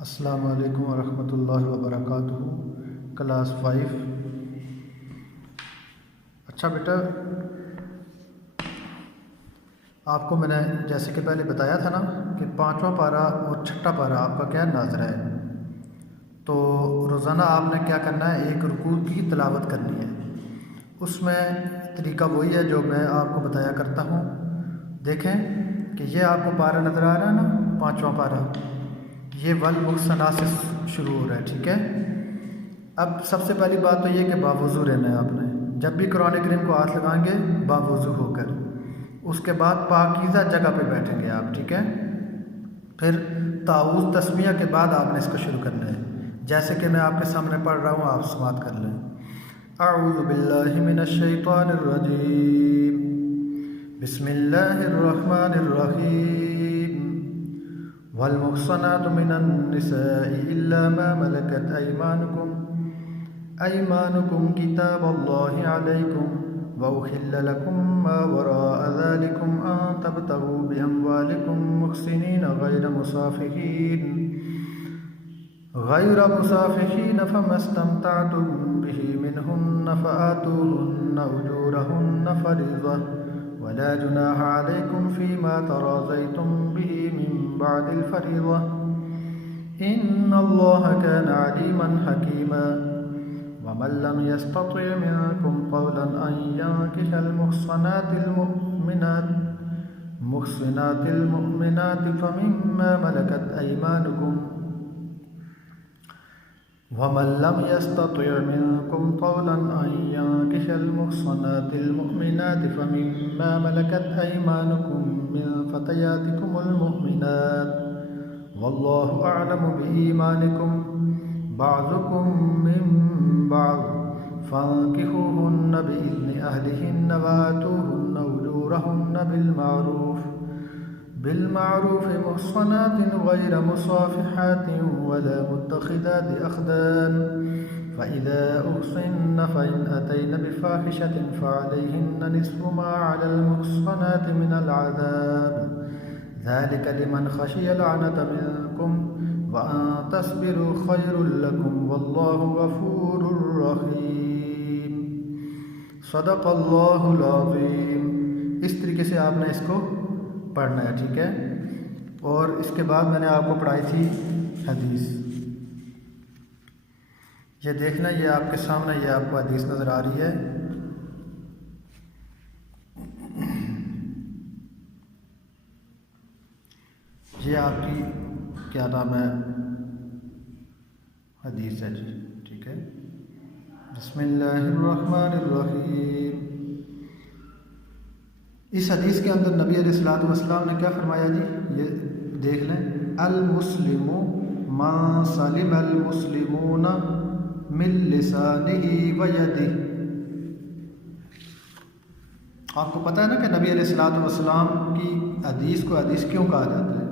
السلام علیکم ورحمۃ اللہ وبرکاتہ۔ کلاس 5۔ اچھا بیٹا، آپ کو میں نے جیسے کہ پہلے بتایا تھا نا کہ 5واں پارہ اور 6واں پارہ آپ کا کیا ناظرہ ہے، تو روزانہ آپ نے کیا کرنا ہے، ایک رکوع کی تلاوت کرنی ہے۔ اس میں طریقہ وہی ہے جو میں آپ کو بتایا کرتا ہوں۔ دیکھیں کہ یہ آپ کو پارہ نظر آ رہا ہے نا، 5واں پارہ، یہ والمحصنات سے شروع ہو رہا ہے، ٹھیک ہے۔ اب سب سے پہلی بات تو یہ کہ باوضو رہنا ہے آپ نے، جب بھی قرآن کریم کو ہاتھ لگائیں گے باوضو ہو کر، اس کے بعد پاکیزہ جگہ پہ بیٹھیں گے آپ، ٹھیک ہے۔ پھر تعوذ تسمیہ کے بعد آپ نے اس کو شروع کرنا ہے، جیسے کہ میں آپ کے سامنے پڑھ رہا ہوں، آپ سماعت کر لیں۔ اعوذ باللہ من الشیطان الرجیم، بسم اللہ الرحمن الرحیم۔ والمحصنات من النساء الا ما ملكت ايمانكم كتاب الله عليكم واحل لكم ما وراء ذلكم ان تبتغوا باموالكم محسنين غير مسافحين فما استمتعتم به منهن فآتوهن أجورهن فريضة ولا جناح عليكم فيما تراضيتم به من بعد الفريضة إن الله كان عليما حكيما ومن لم يستطع منكم قولا أن ينكح المحصنات المؤمنات فمما ملكت أيمانكم ومن لم يستطع منكم طولا أن ينكح المحصنات المؤمنات فمما ملكت أيمانكم من فتياتكم المؤمنات والله أعلم بإيمانكم بعضكم من بعض فانكحوهن بإذن أهلهن وآتوهن أجورهن بالمعروف محصنات غير مصافحات ولا متخذات أخدان فإذا أحصن فإن أتين بفاحشة فعليهن نصف ما على المحصنات من العذاب ذلك لمن خشي العنة منكم وأن تصبروا خير لكم والله غفور رحيم۔ صدق اللہ العظیم۔ اس طریقے سے آپ نے اس کو پڑھنا ہے، ٹھیک ہے۔ اور اس کے بعد میں نے آپ کو پڑھائی تھی حدیث، یہ دیکھنا، یہ آپ کے سامنے یہ آپ کو حدیث نظر آ رہی ہے۔ یہ آپ کی کیا نام ہے حدیث ہے جی، ٹھیک ہے۔ بسم اللہ الرحمن الرحیم۔ اس حدیث کے اندر نبی علیہ الصلوۃ والسلام نے کیا فرمایا جی، یہ دیکھ لیں۔ المسلم من سلم المسلمون من لسانہ و یدہ۔ آپ کو پتہ ہے نا کہ نبی علیہ الصلوۃ والسلام کی حدیث کو حدیث کیوں کہا جاتا ہے؟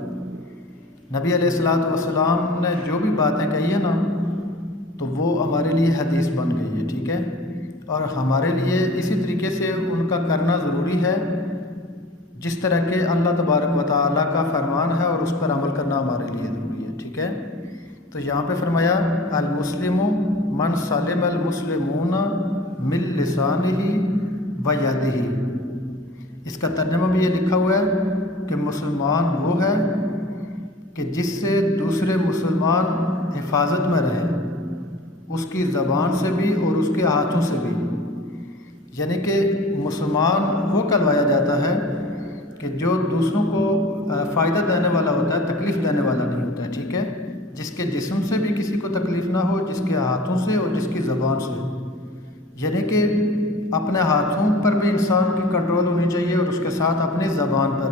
نبی علیہ الصلوۃ والسلام نے جو بھی باتیں کہی ہیں نا، تو وہ ہمارے لیے حدیث بن گئی ہے، ٹھیک ہے۔ اور ہمارے لیے اسی طریقے سے ان کا کرنا ضروری ہے جس طرح کہ اللہ تبارک و تعالیٰ کا فرمان ہے، اور اس پر عمل کرنا ہمارے لیے ضروری ہے، ٹھیک ہے۔ تو یہاں پہ فرمایا المسلم من سلم المسلمون من لسانہ و یدہ۔ اس کا ترجمہ بھی یہ لکھا ہوا ہے کہ مسلمان وہ ہے کہ جس سے دوسرے مسلمان حفاظت میں رہے، اس کی زبان سے بھی اور اس کے ہاتھوں سے بھی، یعنی کہ مسلمان وہ کہلوایا جاتا ہے کہ جو دوسروں کو فائدہ دینے والا ہوتا ہے، تکلیف دینے والا نہیں ہوتا ہے، ٹھیک ہے۔ جس کے جسم سے بھی کسی کو تکلیف نہ ہو، جس کے ہاتھوں سے اور جس کی زبان سے، یعنی کہ اپنے ہاتھوں پر بھی انسان کی کنٹرول ہونی چاہیے، اور اس کے ساتھ اپنی زبان پر،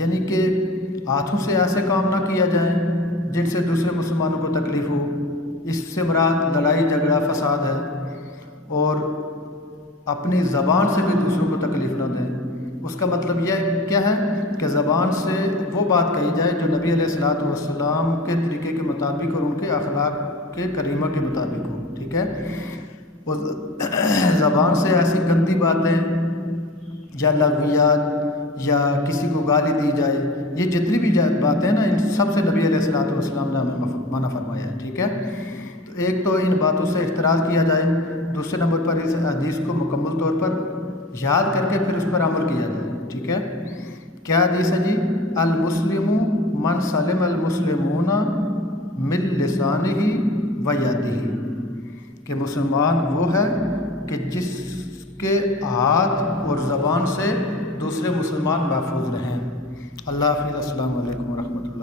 یعنی کہ ہاتھوں سے ایسے کام نہ کیا جائیں جن سے دوسرے مسلمانوں کو تکلیف ہو۔ اس سے مراد لڑائی جھگڑا فساد ہے، اور اپنی زبان سے بھی دوسروں کو تکلیف نہ دیں۔ اس کا مطلب یہ کیا ہے کہ زبان سے وہ بات کہی جائے جو نبی علیہ الصلوۃ والسلام کے طریقے کے مطابق اور ان کے اخلاق کے کریمہ کے مطابق ہو، ٹھیک ہے۔ اور زبان سے ایسی گندی باتیں یا لغویات یا کسی کو گالی دی جائے یہ جتنی بھی باتیں ہیں نا ان سب سے نبی علیہ الصلوۃ والسلام نے ہمیں منع فرمایا ہے، ٹھیک ہے۔ تو ایک تو ان باتوں سے احتراز کیا جائے، دوسرے نمبر پر اس حدیث کو مکمل طور پر یاد کر کے پھر اس پر عمل کیا جائے، ٹھیک ہے۔ کیا حدیث ہے جی؟ المسلم من سلم المسلمون من لسانہ و یدہ، کہ مسلمان وہ ہے کہ جس کے ہاتھ اور زبان سے دوسرے مسلمان محفوظ رہیں۔ اللہ حافظ، السلام علیکم ورحمۃ اللہ۔